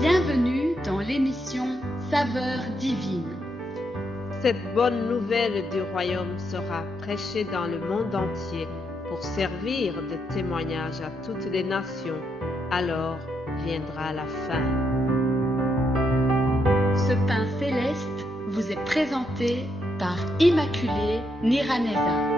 Bienvenue dans l'émission Saveur divine. Cette bonne nouvelle du royaume sera prêchée dans le monde entier pour servir de témoignage à toutes les nations. Alors viendra la fin. Ce pain céleste vous est présenté par Immaculée Niraneza.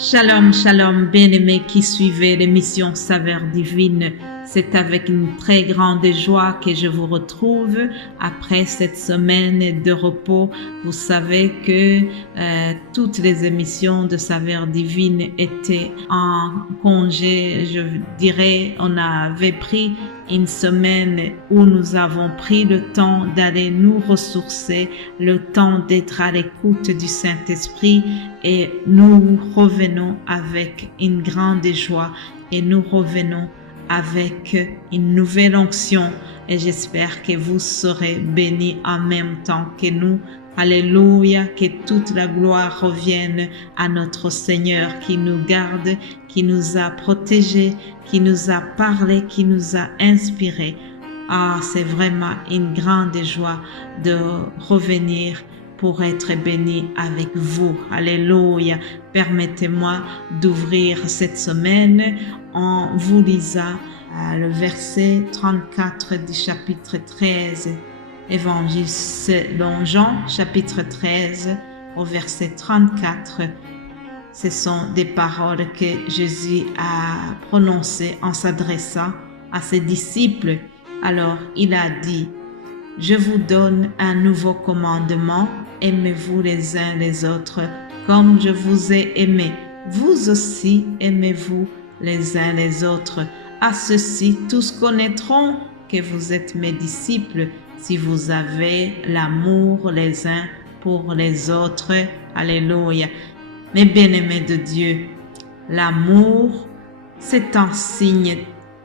Shalom, shalom, bien-aimés qui suivez l'émission Saveur divine. C'est avec une très grande joie que je vous retrouve après cette semaine de repos. Vous savez que toutes les émissions de Saveur divine étaient en congé. Je dirais, on avait pris une semaine où nous avons pris le temps d'aller nous ressourcer, le temps d'être à l'écoute du Saint-Esprit, et nous revenons avec une grande joie et nous revenons avec une nouvelle onction, et j'espère que vous serez bénis en même temps que nous. Alléluia, que toute la gloire revienne à notre Seigneur qui nous garde, qui nous a protégés, qui nous a parlé, qui nous a inspirés. Ah, c'est vraiment une grande joie de revenir pour être béni avec vous. Alléluia. Permettez-moi d'ouvrir cette semaine en vous lisant le verset 34 du chapitre 13. Évangile selon Jean, chapitre 13, au verset 34. Ce sont des paroles que Jésus a prononcées en s'adressant à ses disciples. Alors, il a dit: « Je vous donne un nouveau commandement, aimez-vous les uns les autres, comme je vous ai aimé. Vous aussi aimez-vous les uns les autres. À ceci, tous connaîtront que vous êtes mes disciples, si vous avez l'amour les uns pour les autres. » Alléluia. Mes bien-aimés de Dieu, l'amour, c'est un signe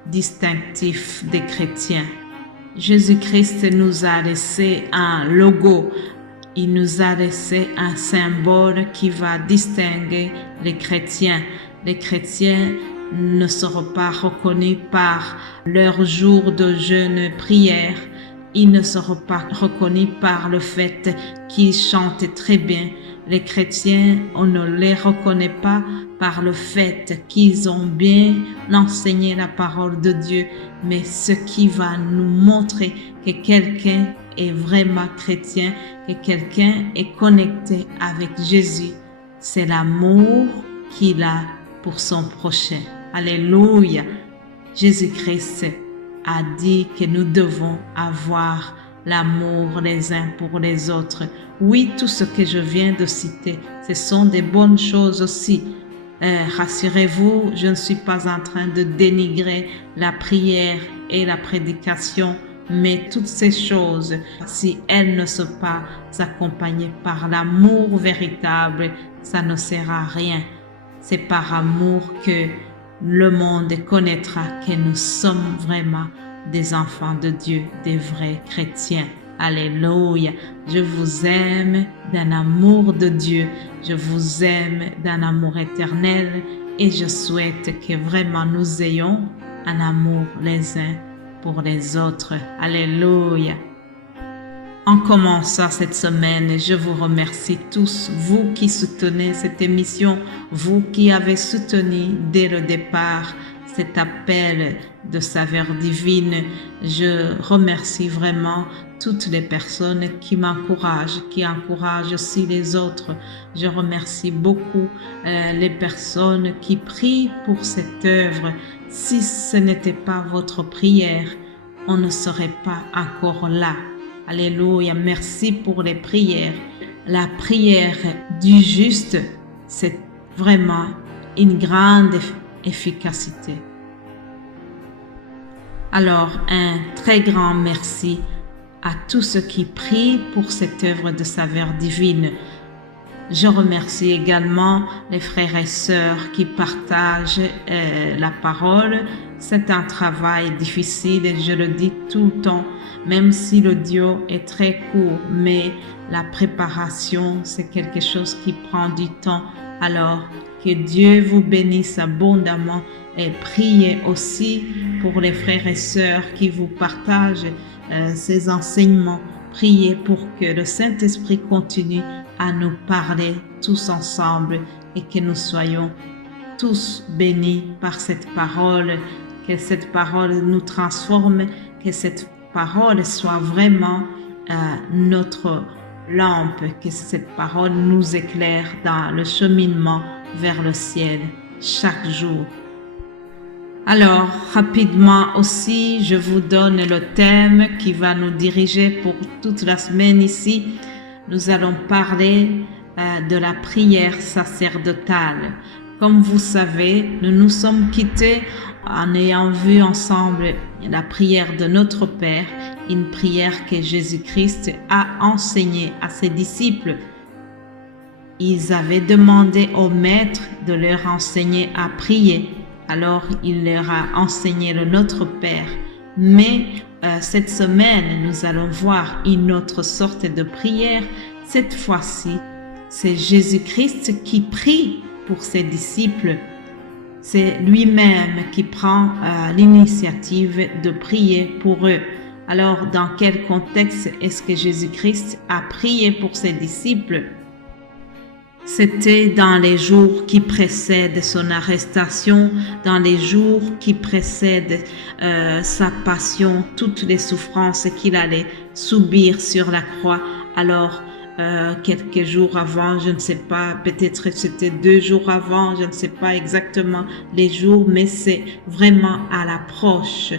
distinctif des chrétiens. Jésus-Christ nous a laissé un logo. Il nous a laissé un symbole qui va distinguer les chrétiens. Les chrétiens ne seront pas reconnus par leur jour de jeûne prière. Ils ne seront pas reconnus par le fait qu'ils chantent très bien. Les chrétiens, on ne les reconnaît pas par le fait qu'ils ont bien enseigné la parole de Dieu, mais ce qui va nous montrer que quelqu'un est vraiment chrétien, que quelqu'un est connecté avec Jésus, c'est l'amour qu'il a pour son prochain. Alléluia. Jésus-Christ a dit que nous devons avoir l'amour les uns pour les autres. Oui, tout ce que je viens de citer, ce sont des bonnes choses aussi. Rassurez-vous, je ne suis pas en train de dénigrer la prière et la prédication, mais toutes ces choses, si elles ne sont pas accompagnées par l'amour véritable, ça ne sert à rien. C'est par amour que le monde connaîtra que nous sommes vraiment des enfants de Dieu, des vrais chrétiens. Alléluia. Je vous aime d'un amour de Dieu. Je vous aime d'un amour éternel et je souhaite que vraiment nous ayons un amour les uns pour les autres. Alléluia. En commençant cette semaine, je vous remercie tous, vous qui soutenez cette émission, vous qui avez soutenu dès le départ cet appel de Saveur divine. Je remercie vraiment toutes les personnes qui m'encouragent, qui encouragent aussi les autres. Je remercie beaucoup les personnes qui prient pour cette œuvre. Si ce n'était pas votre prière, on ne serait pas encore là. Alléluia, merci pour les prières. La prière du juste, c'est vraiment une grande efficacité. Alors, un très grand merci à tous ceux qui prient pour cette œuvre de Saveur divine. Je remercie également les frères et sœurs qui partagent la parole. C'est un travail difficile et je le dis tout le temps, même si l'audio est très court, mais la préparation, c'est quelque chose qui prend du temps. Alors, que Dieu vous bénisse abondamment et priez aussi pour les frères et sœurs qui vous partagent ces enseignements. Priez pour que le Saint-Esprit continue à nous parler tous ensemble et que nous soyons tous bénis par cette parole, que cette parole nous transforme, que cette parole soit vraiment notre lampe, que cette parole nous éclaire dans le cheminement vers le ciel chaque jour. Alors, rapidement aussi, je vous donne le thème qui va nous diriger pour toute la semaine ici. Nous allons parler de la prière sacerdotale. Comme vous savez, nous nous sommes quittés en ayant vu ensemble la prière de notre Père, une prière que Jésus-Christ a enseignée à ses disciples. Ils avaient demandé au Maître de leur enseigner à prier. Alors, il leur a enseigné le Notre Père. Mais cette semaine, nous allons voir une autre sorte de prière. Cette fois-ci, c'est Jésus-Christ qui prie pour ses disciples. C'est lui-même qui prend l'initiative de prier pour eux. Alors, dans quel contexte est-ce que Jésus-Christ a prié pour ses disciples? C'était dans les jours qui précèdent son arrestation, dans les jours qui précèdent sa passion, toutes les souffrances qu'il allait subir sur la croix. Alors, quelques jours avant, je ne sais pas, peut-être c'était 2 jours avant, je ne sais pas exactement les jours, mais c'est vraiment à l'approche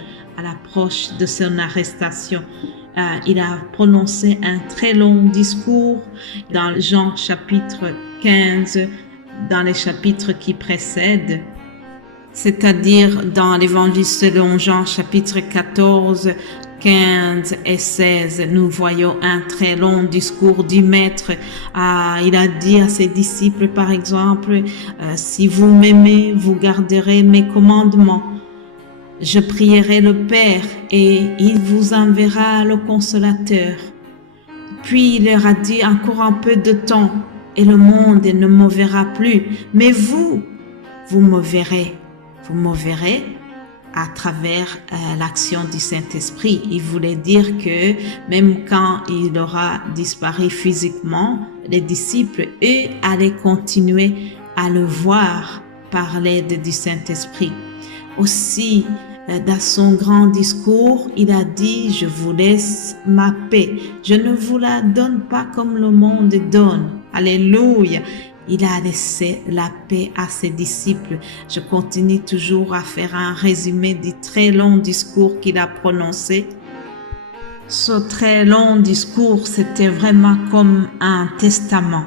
de son arrestation. Il a prononcé un très long discours dans Jean chapitre 15, dans les chapitres qui précèdent, c'est-à-dire dans l'évangile selon Jean chapitre 14, 15 et 16, nous voyons un très long discours du Maître. Il a dit à ses disciples, par exemple, « Si vous m'aimez, vous garderez mes commandements. Je prierai le Père et il vous enverra le Consolateur. » Puis il leur a dit, « Encore un peu de temps et le monde ne me verra plus, mais vous me verrez. Vous me verrez à travers l'action du Saint-Esprit. » Il voulait dire que même quand il aura disparu physiquement, les disciples, eux, allaient continuer à le voir par l'aide du Saint-Esprit. Aussi, dans son grand discours, il a dit, « Je vous laisse ma paix. Je ne vous la donne pas comme le monde donne. » Alléluia. Il a laissé la paix à ses disciples. Je continue toujours à faire un résumé du très long discours qu'il a prononcé. Ce très long discours, c'était vraiment comme un testament.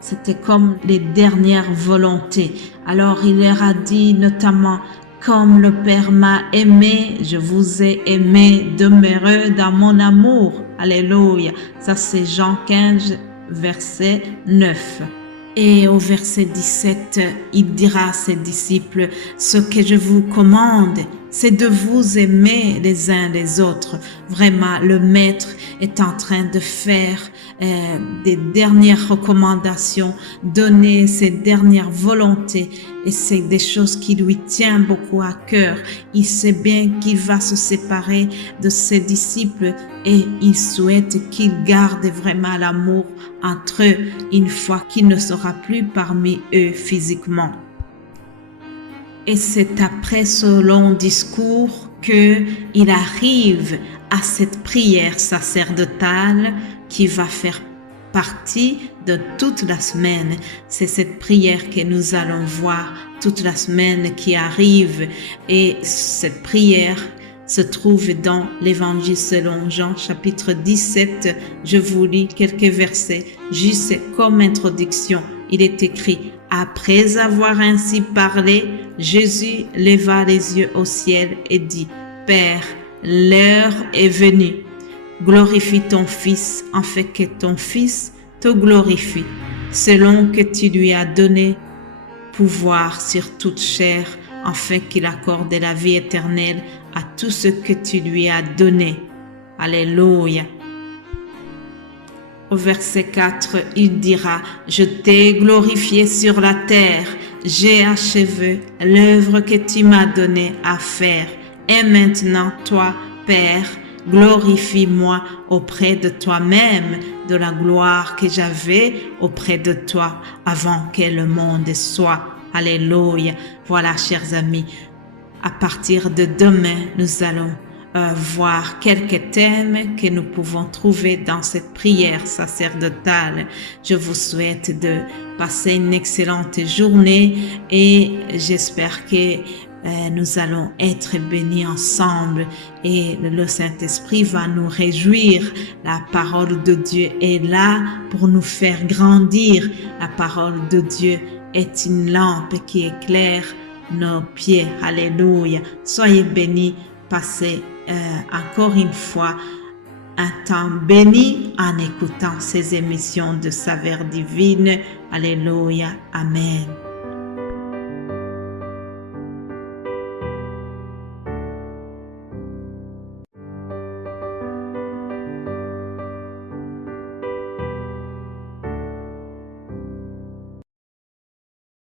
C'était comme les dernières volontés. Alors, il leur a dit notamment, « Comme le Père m'a aimé, je vous ai aimé, demeurez dans mon amour. » Alléluia. Ça, c'est Jean 15, verset 9. Et au verset 17, il dira à ses disciples, « Ce que je vous commande, c'est de vous aimer les uns les autres. » Vraiment, le Maître est en train de faire des dernières recommandations, donner ses dernières volontés. Et c'est des choses qui lui tiennent beaucoup à cœur. Il sait bien qu'il va se séparer de ses disciples et il souhaite qu'ils gardent vraiment l'amour entre eux une fois qu'il ne sera plus parmi eux physiquement. Et c'est après ce long discours qu'il arrive à cette prière sacerdotale qui va faire partie de toute la semaine. C'est cette prière que nous allons voir toute la semaine qui arrive. Et cette prière se trouve dans l'évangile selon Jean chapitre 17. Je vous lis quelques versets juste comme introduction. Il est écrit, « Après avoir ainsi parlé, Jésus leva les yeux au ciel et dit, « Père, l'heure est venue. Glorifie ton Fils, afin que ton Fils te glorifie. selon que tu lui as donné pouvoir sur toute chair, afin qu'il accorde la vie éternelle à tout ce que tu lui as donné. Alléluia. Au verset 4, il dira, « Je t'ai glorifié sur la terre, j'ai achevé l'œuvre que tu m'as donnée à faire. Et maintenant, toi, Père, glorifie-moi auprès de toi-même de la gloire que j'avais auprès de toi avant que le monde soit. » Alléluia. Voilà, chers amis, à partir de demain, nous allons voir quelques thèmes que nous pouvons trouver dans cette prière sacerdotale. Je vous souhaite de passer une excellente journée et j'espère que nous allons être bénis ensemble et le Saint-Esprit va nous réjouir. La parole de Dieu est là pour nous faire grandir. La parole de Dieu est une lampe qui éclaire nos pieds. Alléluia. Soyez bénis. Passez encore une fois un temps béni en écoutant ces émissions de Saveurs Divines. Alléluia. Amen.